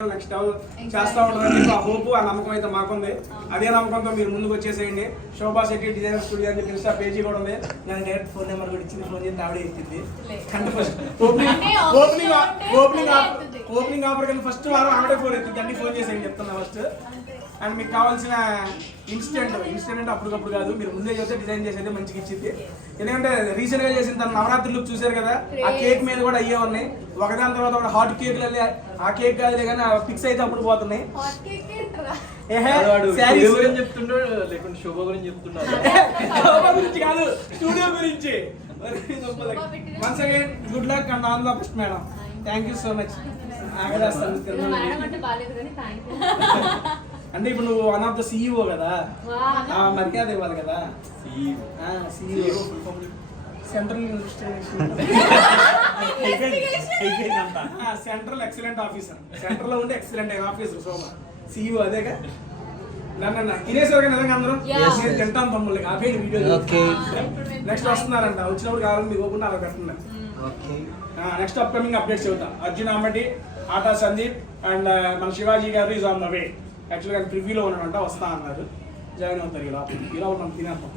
Next చేస్తా ఉంటారని ఆ హోప్ ఆ నమ్మకం అయితే మాకుంది. అదే నమ్మకంతో మీరు ముందుకు వచ్చేసేయండి. శోభా శెట్టి డిజైనర్ స్టూడియో అని ఇన్స్టా పేజీ కూడా ఉంది. నేను డైరెక్ట్ ఫోన్ నెంబర్ కూడా ఇచ్చింది. ఫోన్ చేసి ఆవిడే ఎత్తింది. అంటే ఫస్ట్ ఓపెనింగ్ ఆఫర్ కింద ఫస్ట్ వారం ఆవిడే ఫోన్ ఎత్తింది. అన్ని ఫోన్ చేసేయండి చెప్తున్నా ఫస్ట్. అండ్ మీకు కావాల్సిన ఇన్స్టెంట్ అంటే అప్పటికప్పుడు కాదు, మీరు ముందే చేస్తే డిజైన్ చేసేది మంచిగా ఇచ్చింది. ఎందుకంటే రీసెంట్ గా చేసిన తన నవరాత్రి లుక్ చూసారు కదా, ఆ కేక్ మీద కూడా అయ్యే ఉన్నాయి. ఒకదాని తర్వాత ఒక హాట్ కేక్ ఆ కేక్ కాదులే కానీ పిక్స్ అయితే అప్పుడు పోతున్నాయి. శోభా గురించి కాదు, స్టూడియో గురించి. Once again good luck and all the best madam. Thank you so much. అంటే ఇప్పుడు నువ్వు వన్ ఆఫ్ ద సిఇఓ కదా, మర్యాద ఇవ్వాలి కదా. Central central excellent officer, central లో ఉండే ఎక్సలెంట్ ఆఫీసర్ శోభా సిఇఓ. అదేగా నన్ను తినేసేవారు నిజంగా అందరూ. నేను తింటాను తమ్ముళ్ళకి ఆపే వీడియో. నెక్స్ట్ వస్తున్నారంట, వచ్చినప్పుడు కావాలని మీకు ఓపెన్ అలా పెట్టున్నారు. నెక్స్ట్ అప్కమింగ్ అప్డేట్స్ చెబుతా. అర్జున్ అమ్మటి, ఆటా సందీప్ అండ్ మన శివాజీ గారు ఈజ్ ఆన్ ద వే. యాక్చువల్గా ప్రివ్యూలో ఉన్నాడంట, వస్తా అన్నారు. జాయిన్ అవుతారు ఇలా మనం తినేస్తాం.